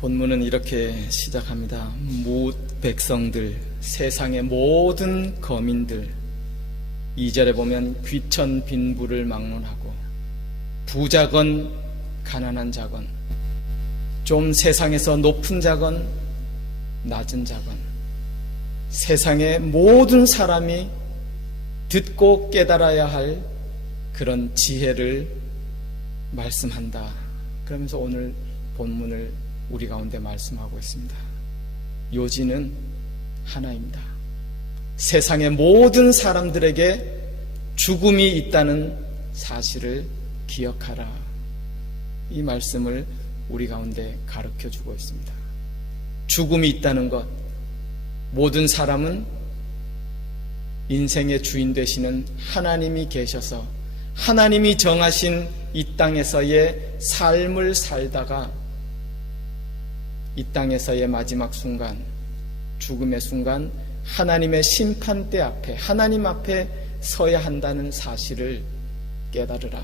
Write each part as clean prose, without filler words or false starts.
본문은 이렇게 시작합니다. 뭇 백성들, 세상의 모든 거민들. 2절에 보면 귀천 빈부를 막론하고 부자건 가난한 자건, 좀 세상에서 높은 자건 낮은 자건, 세상의 모든 사람이 듣고 깨달아야 할 그런 지혜를 말씀한다. 그러면서 오늘 본문을 우리 가운데 말씀하고 있습니다. 요지는 하나입니다. 세상의 모든 사람들에게 죽음이 있다는 사실을 기억하라. 이 말씀을 우리 가운데 가르쳐 주고 있습니다. 죽음이 있다는 것, 모든 사람은 인생의 주인 되시는 하나님이 계셔서 하나님이 정하신 이 땅에서의 삶을 살다가 이 땅에서의 마지막 순간, 죽음의 순간 하나님의 심판대 앞에, 하나님 앞에 서야 한다는 사실을 깨달으라.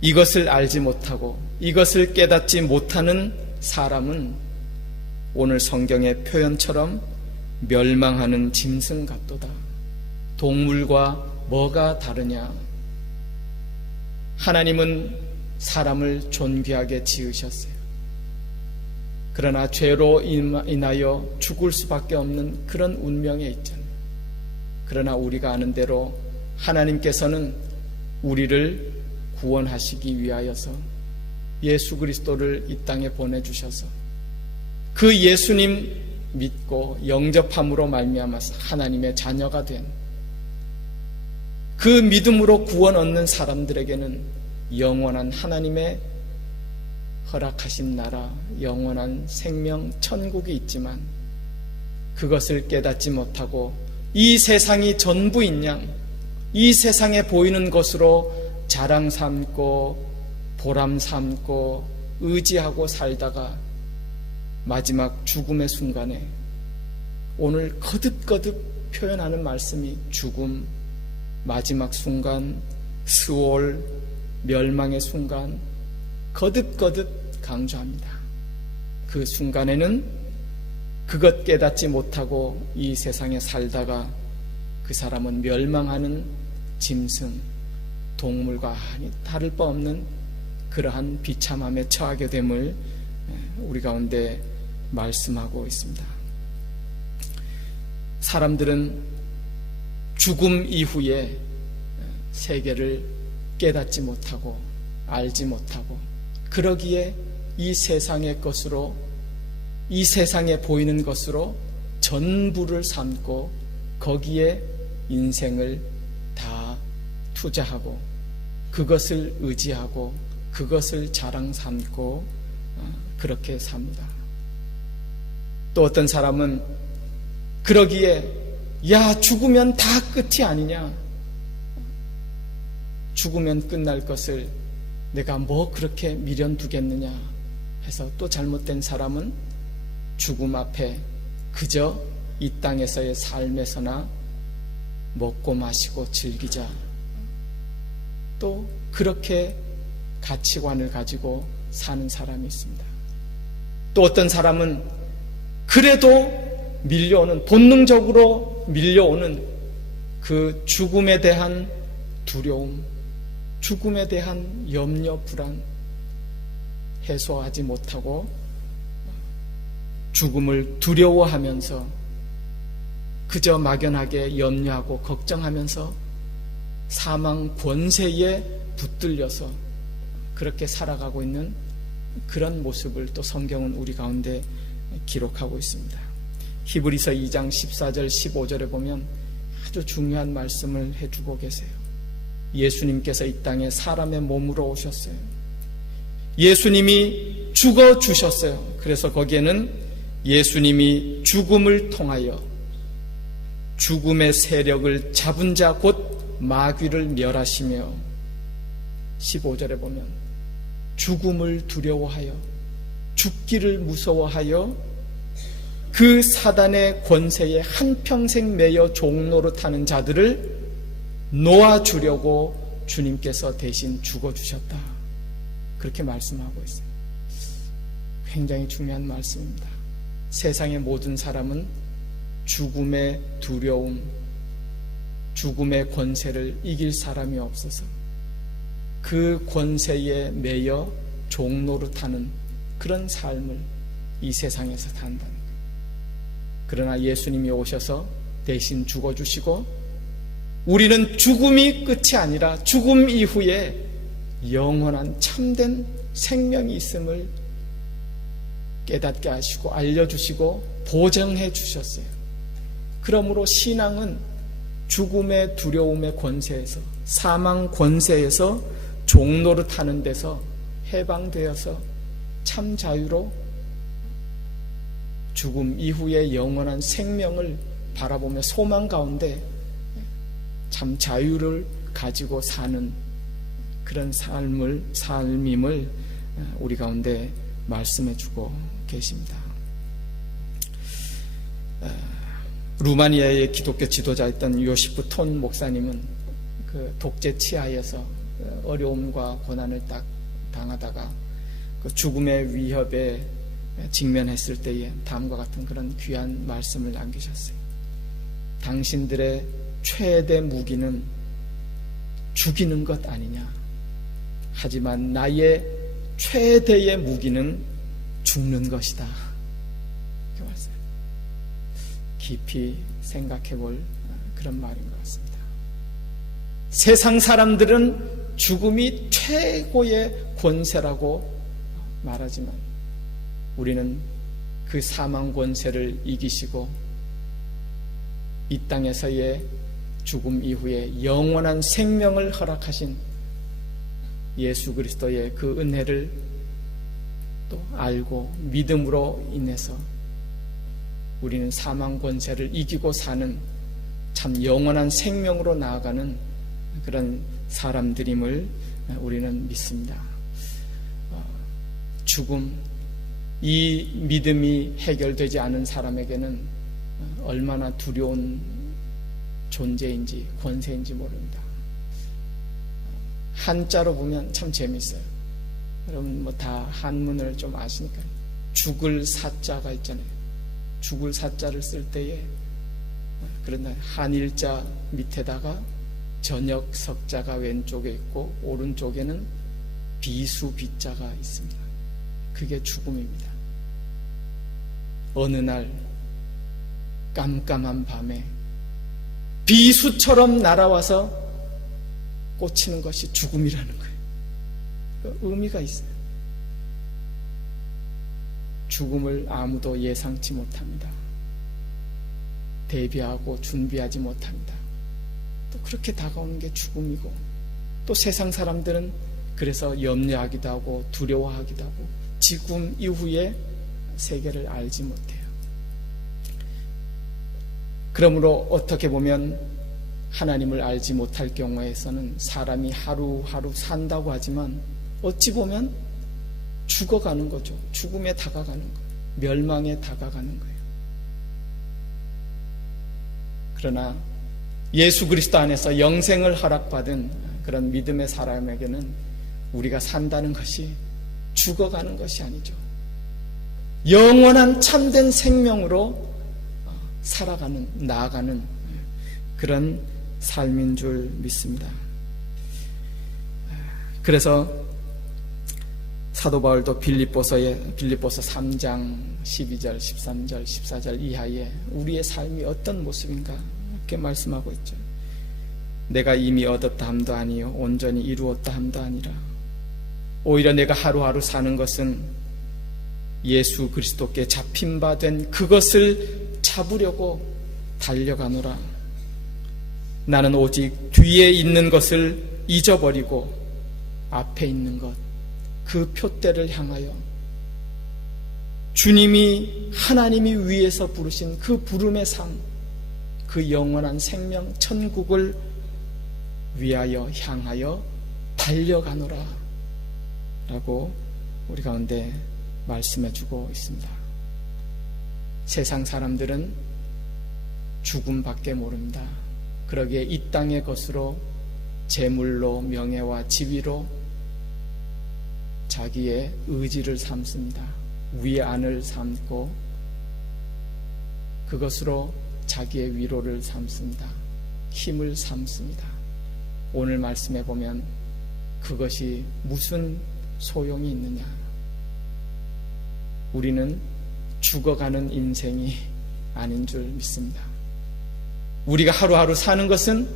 이것을 알지 못하고 이것을 깨닫지 못하는 사람은 오늘 성경의 표현처럼 멸망하는 짐승 같도다. 동물과 뭐가 다르냐? 하나님은 사람을 존귀하게 지으셨어요. 그러나 죄로 인하여 죽을 수밖에 없는 그런 운명에 있잖아요. 그러나 우리가 아는 대로 하나님께서는 우리를 구원하시기 위하여서 예수 그리스도를 이 땅에 보내주셔서 그 예수님 믿고 영접함으로 말미암아서 하나님의 자녀가 된 그 믿음으로 구원 얻는 사람들에게는 영원한 하나님의 허락하신 나라, 영원한 생명, 천국이 있지만 그것을 깨닫지 못하고 이 세상이 전부인 양, 이 세상에 보이는 것으로 자랑 삼고 보람 삼고 의지하고 살다가 마지막 죽음의 순간에 오늘 거듭거듭 표현하는 말씀이 죽음, 마지막 순간, 스올, 멸망의 순간 거듭거듭 강조합니다. 그 순간에는 그것 깨닫지 못하고 이 세상에 살다가 그 사람은 멸망하는 짐승, 동물과 다를 바 없는 그러한 비참함에 처하게 됨을 우리 가운데 말씀하고 있습니다. 사람들은 죽음 이후에 세계를 깨닫지 못하고 알지 못하고 그러기에 이 세상의 것으로, 이 세상에 보이는 것으로 전부를 삼고 거기에 인생을 다 투자하고 그것을 의지하고 그것을 자랑 삼고 그렇게 삽니다. 또 어떤 사람은 그러기에 야, 죽으면 다 끝이 아니냐, 죽으면 끝날 것을 내가 뭐 그렇게 미련두겠느냐 해서 또 잘못된 사람은 죽음 앞에 그저 이 땅에서의 삶에서나 먹고 마시고 즐기자, 또 그렇게 가치관을 가지고 사는 사람이 있습니다. 또 어떤 사람은 그래도 밀려오는, 본능적으로 밀려오는 그 죽음에 대한 두려움, 죽음에 대한 염려, 불안 해소하지 못하고 죽음을 두려워하면서 그저 막연하게 염려하고 걱정하면서 사망 권세에 붙들려서 그렇게 살아가고 있는 그런 모습을 또 성경은 우리 가운데 기록하고 있습니다. 히브리서 2장 14절 15절에 보면 아주 중요한 말씀을 해주고 계세요. 예수님께서 이 땅에 사람의 몸으로 오셨어요. 예수님이 죽어주셨어요. 그래서 거기에는 예수님이 죽음을 통하여 죽음의 세력을 잡은 자 곧 마귀를 멸하시며, 15절에 보면 죽음을 두려워하여 죽기를 무서워하여 그 사단의 권세에 한평생 매여 종로로 타는 자들을 놓아주려고 주님께서 대신 죽어주셨다. 그렇게 말씀하고 있어요. 굉장히 중요한 말씀입니다. 세상의 모든 사람은 죽음의 두려움, 죽음의 권세를 이길 사람이 없어서 그 권세에 매여 종노릇하는 그런 삶을 이 세상에서 산다는 거예요. 그러나 예수님이 오셔서 대신 죽어주시고 우리는 죽음이 끝이 아니라 죽음 이후에 영원한 참된 생명이 있음을 깨닫게 하시고 알려주시고 보장해 주셨어요. 그러므로 신앙은 죽음의 두려움의 권세에서, 사망 권세에서 종노릇하는 데서 해방되어서 참 자유로 죽음 이후의 영원한 생명을 바라보며 소망 가운데 참 자유를 가지고 사는 그런 삶임을 우리 가운데 말씀해 주고 계십니다. 루마니아의 기독교 지도자였던 요시프 톤 목사님은 그 독재 치하에서 어려움과 고난을 딱 당하다가 그 죽음의 위협에 직면했을 때에 다음과 같은 그런 귀한 말씀을 남기셨어요. 당신들의 최대 무기는 죽이는 것 아니냐. 하지만 나의 최대의 무기는 죽는 것이다. 이렇게 말씀. 깊이 생각해 볼 그런 말인 것 같습니다. 세상 사람들은 죽음이 최고의 권세라고 말하지만 우리는 그 사망 권세를 이기시고 이 땅에서의 죽음 이후에 영원한 생명을 허락하신 예수 그리스도의 그 은혜를 또 알고 믿음으로 인해서 우리는 사망 권세를 이기고 사는 참 영원한 생명으로 나아가는 그런 사람들임을 우리는 믿습니다. 죽음, 이 믿음이 해결되지 않은 사람에게는 얼마나 두려운 존재인지 권세인지 모릅니다. 한자로 보면 참 재밌어요. 여러분 뭐 다 한문을 좀 아시니까 죽을 사자가 있잖아요. 죽을 사자를 쓸 때에 그런다 한일자 밑에다가 저녁 석자가 왼쪽에 있고 오른쪽에는 비수 비자가 있습니다. 그게 죽음입니다. 어느 날 깜깜한 밤에 비수처럼 날아와서 꽂히는 것이 죽음이라는 거예요. 그 의미가 있어요. 죽음을 아무도 예상치 못합니다. 대비하고 준비하지 못합니다. 또 그렇게 다가오는 게 죽음이고, 또 세상 사람들은 그래서 염려하기도 하고 두려워하기도 하고 죽음 이후의 세계를 알지 못해요. 그러므로 어떻게 보면 하나님을 알지 못할 경우에서는 사람이 하루하루 산다고 하지만 어찌 보면 죽어가는 거죠. 죽음에 다가가는 거예요. 멸망에 다가가는 거예요. 그러나 예수 그리스도 안에서 영생을 허락받은 그런 믿음의 사람에게는 우리가 산다는 것이 죽어가는 것이 아니죠. 영원한 참된 생명으로 살아가는, 나아가는 그런 삶인 줄 믿습니다. 그래서 사도 바울도 빌립보서 3장 12절, 13절, 14절 이하에 우리의 삶이 어떤 모습인가 이렇게 말씀하고 있죠. 내가 이미 얻었다 함도 아니요 온전히 이루었다 함도 아니라 오히려 내가 하루하루 사는 것은 예수 그리스도께 잡힌 바 된 그것을 잡으려고 달려가노라. 나는 오직 뒤에 있는 것을 잊어버리고 앞에 있는 것, 그 표대를 향하여 주님이 하나님이 위에서 부르신 그 부름의 삶, 그 영원한 생명 천국을 위하여 향하여 달려가노라 라고 우리 가운데 말씀해주고 있습니다. 세상 사람들은 죽음밖에 모릅니다. 그러기에 이 땅의 것으로 재물로 명예와 지위로 자기의 의지를 삼습니다. 위안을 삼고 그것으로 자기의 위로를 삼습니다. 힘을 삼습니다. 오늘 말씀해 보면 그것이 무슨 소용이 있느냐? 우리는 죽어가는 인생이 아닌 줄 믿습니다. 우리가 하루하루 사는 것은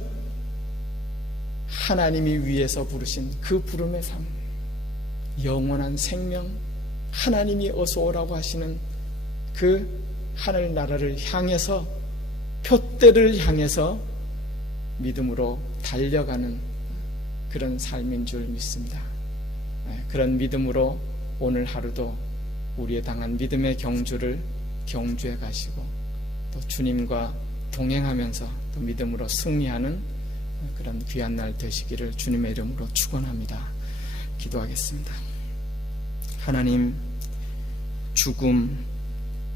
하나님이 위에서 부르신 그 부름의 삶, 영원한 생명, 하나님이 어서 오라고 하시는 그 하늘나라를 향해서, 표대를 향해서 믿음으로 달려가는 그런 삶인 줄 믿습니다. 그런 믿음으로 오늘 하루도 우리의 당한 믿음의 경주를 경주해 가시고 또 주님과 동행하면서 또 믿음으로 승리하는 그런 귀한 날 되시기를 주님의 이름으로 축원합니다. 기도하겠습니다. 하나님, 죽음,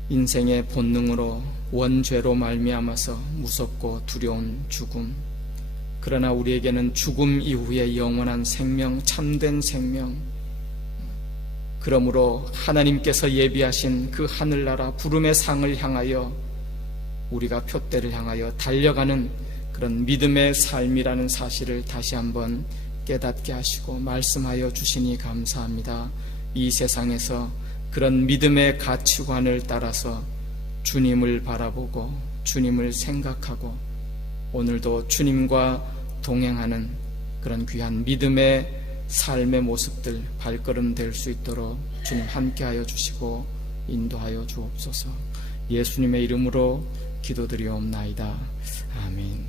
인생의 본능으로 원죄로 말미암아서 무섭고 두려운 죽음, 그러나 우리에게는 죽음 이후의 영원한 생명, 참된 생명, 그러므로 하나님께서 예비하신 그 하늘나라 부름의 상을 향하여 우리가 표대를 향하여 달려가는 그런 믿음의 삶이라는 사실을 다시 한번 깨닫게 하시고 말씀하여 주시니 감사합니다. 이 세상에서 그런 믿음의 가치관을 따라서 주님을 바라보고 주님을 생각하고 오늘도 주님과 동행하는 그런 귀한 믿음의 삶의 모습들 발걸음 될 수 있도록 주님 함께하여 주시고 인도하여 주옵소서. 예수님의 이름으로 기도드리옵나이다. 아멘.